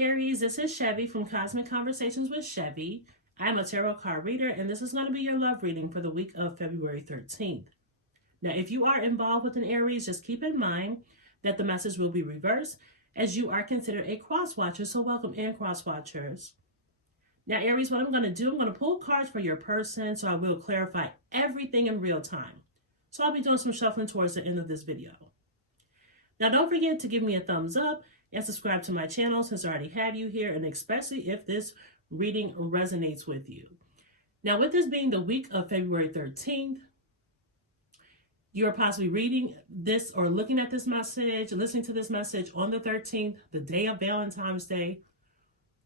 Aries, this is Chevy from Cosmic Conversations with Chevy. I'm a tarot card reader, and this is going to be your love reading for the week of February 13th. Now, if you are involved with an Aries, just keep in mind that the message will be reversed as you are considered a cross-watcher, so welcome in, cross-watchers. Now, Aries, what I'm going to do, I'm going to pull cards for your person, so I will clarify everything in real time. So I'll be doing some shuffling towards the end of this video. Now, don't forget to give me a thumbs up and subscribe to my channel since I already have you here, and especially if this reading resonates with you. Now, with this being the week of February 13th, you're possibly reading this or looking at this message, listening to this message on the 13th, the day of Valentine's Day,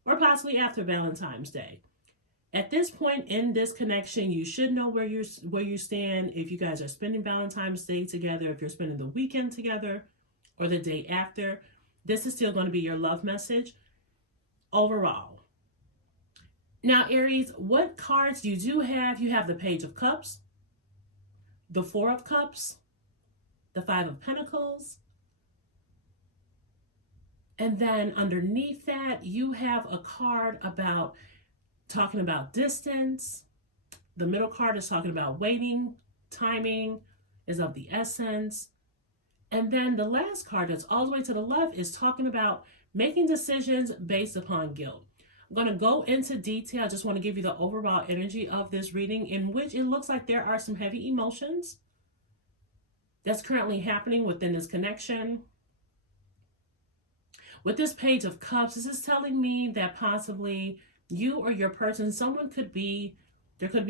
or possibly after Valentine's Day. At this point in this connection, you should know where you stand. If you guys are spending Valentine's Day together, if you're spending the weekend together, or the day after, this is still going to be your love message overall. Now, Aries, what cards you do have? You have the Page of Cups, the Four of Cups, the Five of Pentacles, and then underneath that, you have a card talking about distance. The middle card is talking about waiting, timing is of the essence. And then the last card that's all the way to the left is talking about making decisions based upon guilt. I'm going to go into detail. I just want to give you the overall energy of this reading, in which it looks like there are some heavy emotions that's currently happening within this connection. With this Page of Cups, this is telling me that possibly you or your person, there could be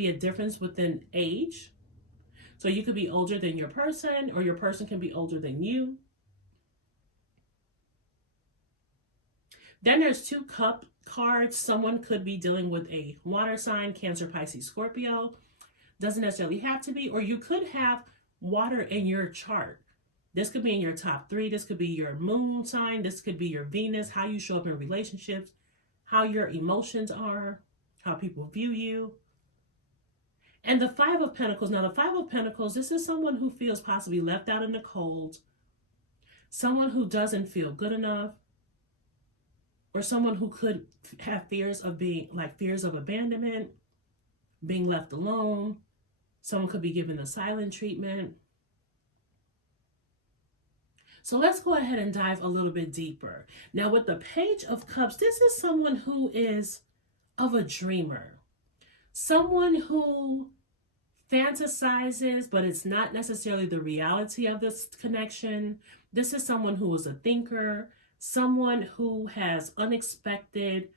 a difference within age. So you could be older than your person, or your person can be older than you. Then there's two cup cards. Someone could be dealing with a water sign, Cancer, Pisces, Scorpio. Doesn't necessarily have to be, or you could have water in your chart. This could be in your top 3. This could be your moon sign. This could be your Venus, how you show up in relationships, how your emotions are, how people view you. And the Five of Pentacles. Now, the Five of Pentacles, this is someone who feels possibly left out in the cold, someone who doesn't feel good enough, or someone who could have fears of fears of abandonment, being left alone. Someone could be given the silent treatment. So let's go ahead and dive a little bit deeper. Now, with the Page of Cups, this is someone who is of a dreamer. Someone who fantasizes, but it's not necessarily the reality of this connection. This is someone who is a thinker, someone who has unexpected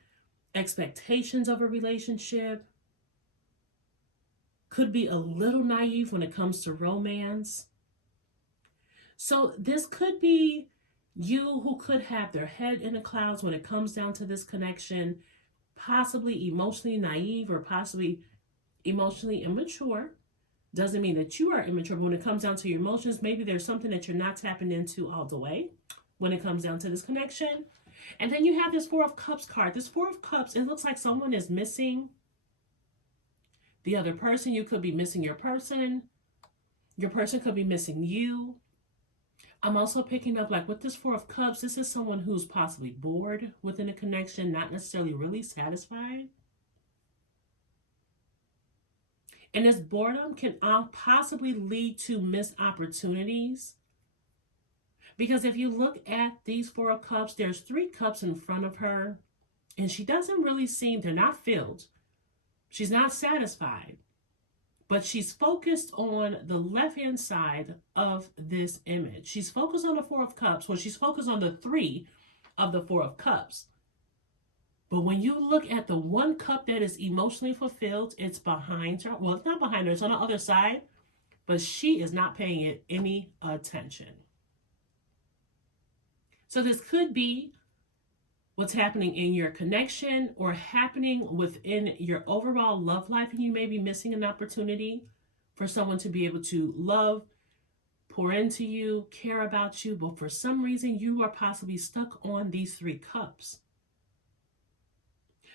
expectations of a relationship, could be a little naive when it comes to romance. So this could be you who could have their head in the clouds when it comes down to this connection, possibly emotionally naive or possibly emotionally immature. Doesn't mean that you are immature, but when it comes down to your emotions, maybe there's something that you're not tapping into all the way when it comes down to this connection. And then you have this Four of Cups card. This Four of Cups, it looks like someone is missing the other person. You could be missing your person. Your person could be missing you. I'm also picking up, like with this Four of Cups, this is someone who's possibly bored within a connection, not necessarily really satisfied. And this boredom can possibly lead to missed opportunities. Because if you look at these Four of Cups, there's 3 cups in front of her, and she doesn't really seem, they're not filled. She's not satisfied. But she's focused on the left-hand side of this image. She's focused on the Four of Cups. Well, she's focused on the 3 of the Four of Cups. But when you look at the one cup that is emotionally fulfilled, it's behind her. Well, it's not behind her. It's on the other side. But she is not paying it any attention. So this could be what's happening in your connection or happening within your overall love life, and you may be missing an opportunity for someone to be able to love, pour into you, care about you, but for some reason you are possibly stuck on these 3 cups.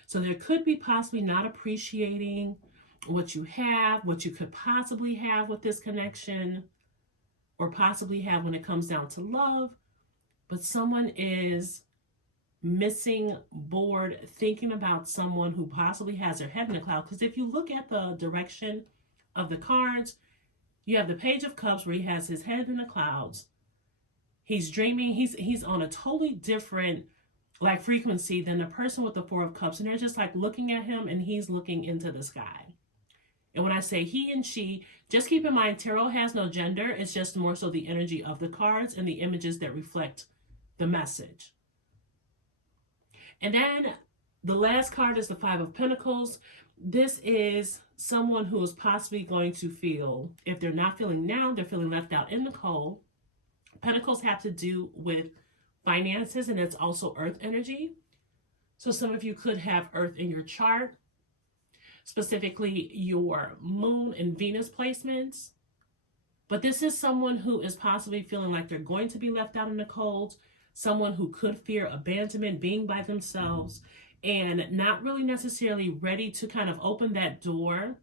So there could be possibly not appreciating what you have, what you could possibly have with this connection, or possibly have when it comes down to love, but someone is missing, bored, thinking about someone who possibly has their head in the cloud. Because if you look at the direction of the cards, you have the Page of Cups where he has his head in the clouds. He's dreaming. He's on a totally different like frequency than the person with the Four of Cups. And they're just like looking at him and he's looking into the sky. And when I say he and she, just keep in mind, tarot has no gender. It's just more so the energy of the cards and the images that reflect the message. And then the last card is the Five of Pentacles. This is someone who is possibly going to feel, if they're not feeling now, they're feeling left out in the cold. Pentacles have to do with finances, and it's also earth energy. So some of you could have earth in your chart, specifically your moon and Venus placements. But this is someone who is possibly feeling like they're going to be left out in the cold, someone who could fear abandonment, being by themselves, and not really necessarily ready to kind of open that door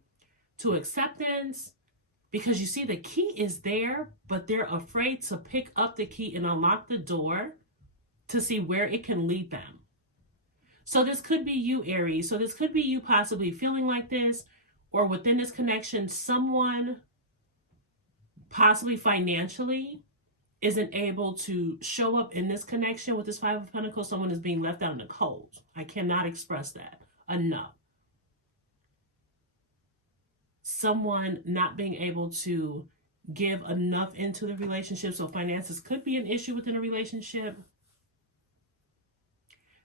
to acceptance, because you see the key is there, but they're afraid to pick up the key and unlock the door to see where it can lead them. So this could be you, Aries. So this could be you possibly feeling like this, or within this connection, someone possibly financially isn't able to show up in this connection with this Five of Pentacles. Someone is being left out in the cold. I cannot express that enough. Someone not being able to give enough into the relationship. So finances could be an issue within a relationship.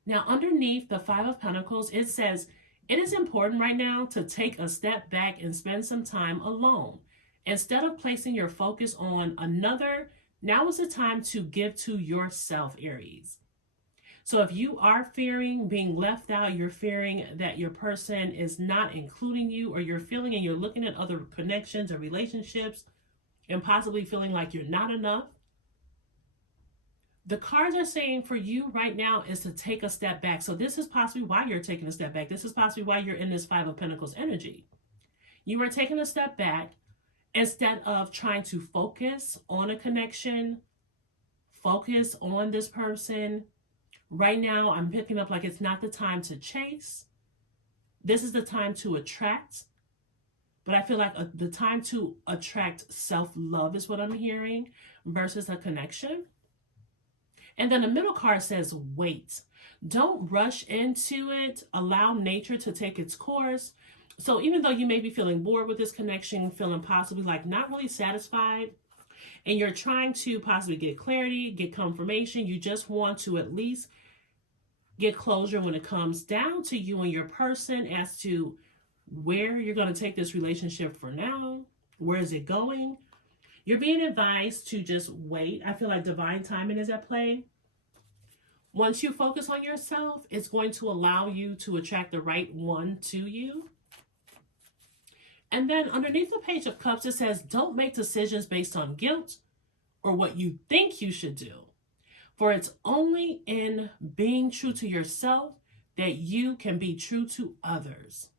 Now, underneath the Five of Pentacles, it says, it is important right now to take a step back and spend some time alone. Instead of placing your focus on another, now is the time to give to yourself, Aries. So if you are fearing being left out, you're fearing that your person is not including you, or you're feeling and you're looking at other connections or relationships and possibly feeling like you're not enough, the cards are saying for you right now is to take a step back. So this is possibly why you're taking a step back. This is possibly why you're in this Five of Pentacles energy. You are taking a step back instead of trying to focus on a connection, focus on this person. Right now, I'm picking up like it's not the time to chase. This is the time to attract. But I feel like the time to attract self-love is what I'm hearing versus a connection. And then the middle card says, wait. Don't rush into it. Allow nature to take its course. So even though you may be feeling bored with this connection, feeling possibly like not really satisfied, and you're trying to possibly get clarity, get confirmation, you just want to at least get closure when it comes down to you and your person as to where you're going to take this relationship for now. Where is it going? You're being advised to just wait. I feel like divine timing is at play. Once you focus on yourself, it's going to allow you to attract the right one to you. And then underneath the Page of Cups, it says, don't make decisions based on guilt or what you think you should do. For it's only in being true to yourself that you can be true to others.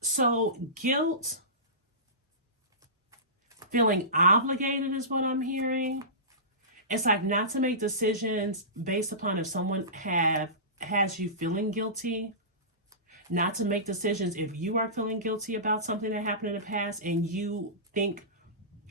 So guilt, feeling obligated is what I'm hearing. It's like not to make decisions based upon if someone has you feeling guilty. Not to make decisions if you are feeling guilty about something that happened in the past and you think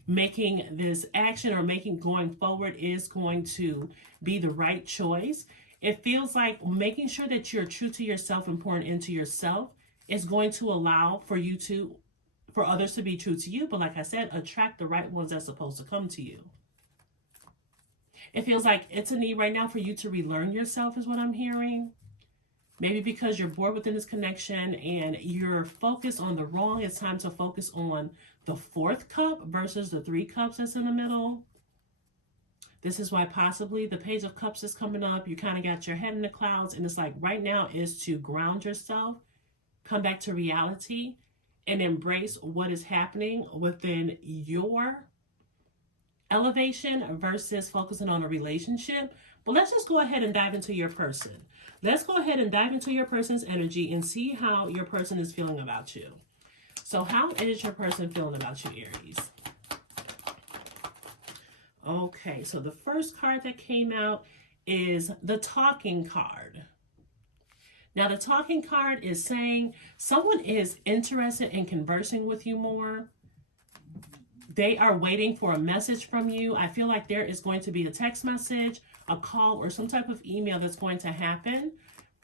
making this action or going forward is going to be the right choice. It feels like making sure that you're true to yourself and pouring into yourself is going to allow for others to be true to you. But like I said, attract the right ones that's supposed to come to you. It feels like it's a need right now for you to relearn yourself is what I'm hearing. Maybe because you're bored within this connection and you're focused on the wrong, it's time to focus on the fourth cup versus the three cups that's in the middle. This is why possibly the Page of Cups is coming up. You kind of got your head in the clouds, and it's like right now is to ground yourself, come back to reality, and embrace what is happening within your elevation versus focusing on a relationship. But let's just go ahead and dive into your person. Let's go ahead and dive into your person's energy and see how your person is feeling about you. So how is your person feeling about you, Aries? Okay, so the first card that came out is the talking card. Now, the talking card is saying someone is interested in conversing with you more. They are waiting for a message from you. I feel like there is going to be a text message, a call, or some type of email that's going to happen.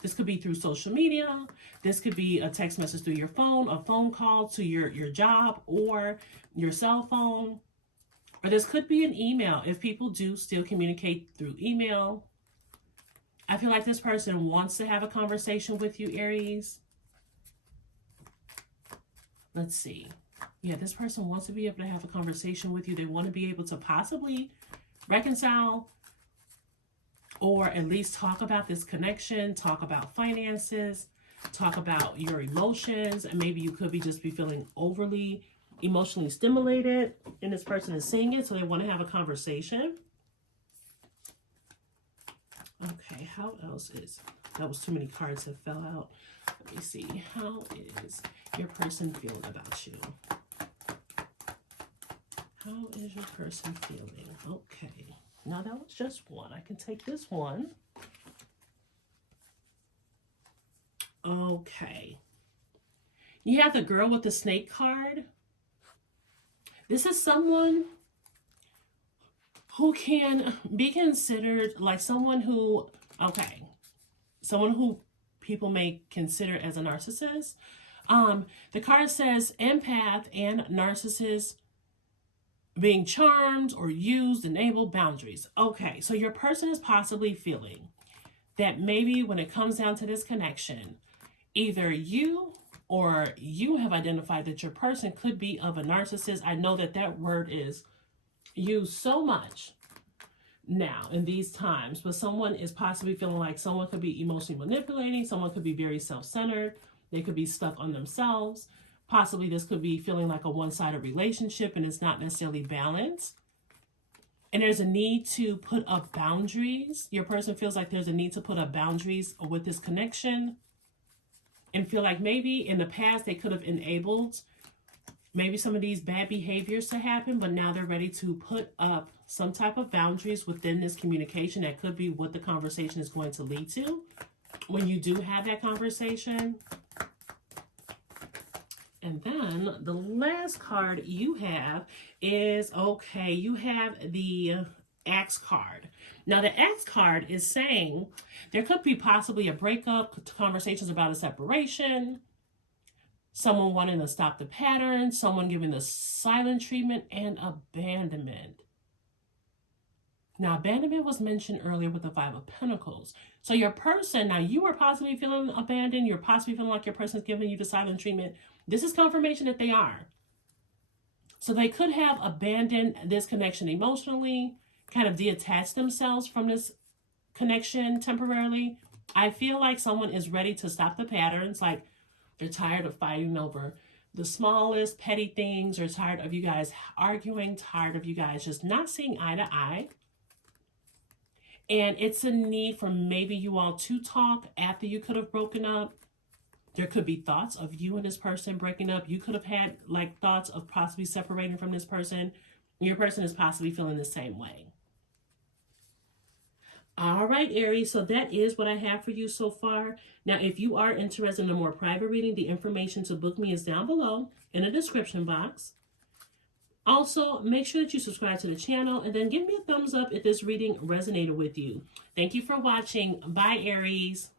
This could be through social media. This could be a text message through your phone, a phone call to your job or your cell phone. Or this could be an email if people do still communicate through email. I feel like this person wants to have a conversation with you, Aries. Let's see. Yeah, this person wants to be able to have a conversation with you. They want to be able to possibly reconcile or at least talk about this connection, talk about finances, talk about your emotions, and maybe you could just be feeling overly emotionally stimulated, and this person is seeing it, so they want to have a conversation. Okay, how else is... That was too many cards that fell out. Let me see. How is your person feeling about you? How is your person feeling? Okay. Now that was just one. I can take this one. Okay. You have the girl with the snake card. This is someone who can be considered like someone who, okay, someone who people may consider as a narcissist. The card says empath and narcissist being charmed or used, enable boundaries. Okay, so your person is possibly feeling that maybe when it comes down to this connection, either you or you have identified that your person could be of a narcissist. I know that that word is used so much now in these times, but someone is possibly feeling like someone could be emotionally manipulating, someone could be very self-centered, they could be stuck on themselves. Possibly this could be feeling like a one-sided relationship and it's not necessarily balanced. And there's a need to put up boundaries. Your person feels like there's a need to put up boundaries with this connection and feel like maybe in the past they could have enabled maybe some of these bad behaviors to happen, but now they're ready to put up some type of boundaries within this communication. That could be what the conversation is going to lead to when you do have that conversation. And then the last card you have is, okay, you have the Axe card. Now the Axe card is saying there could be possibly a breakup, conversations about a separation, someone wanting to stop the pattern, someone giving the silent treatment, and abandonment. Now, abandonment was mentioned earlier with the Five of Pentacles. So your person, now you are possibly feeling abandoned. You're possibly feeling like your person is giving you the silent treatment. This is confirmation that they are. So they could have abandoned this connection emotionally, kind of detached themselves from this connection temporarily. I feel like someone is ready to stop the patterns. Like they're tired of fighting over the smallest petty things. They're tired of you guys arguing, tired of you guys just not seeing eye to eye. And it's a need for maybe you all to talk after you could have broken up. There could be thoughts of you and this person breaking up. You could have had like thoughts of possibly separating from this person. Your person is possibly feeling the same way. All right, Aries, so that is what I have for you so far. Now, if you are interested in a more private reading, the information to book me is down below in the description box. Also, make sure that you subscribe to the channel and then give me a thumbs up if this reading resonated with you. Thank you for watching. Bye, Aries.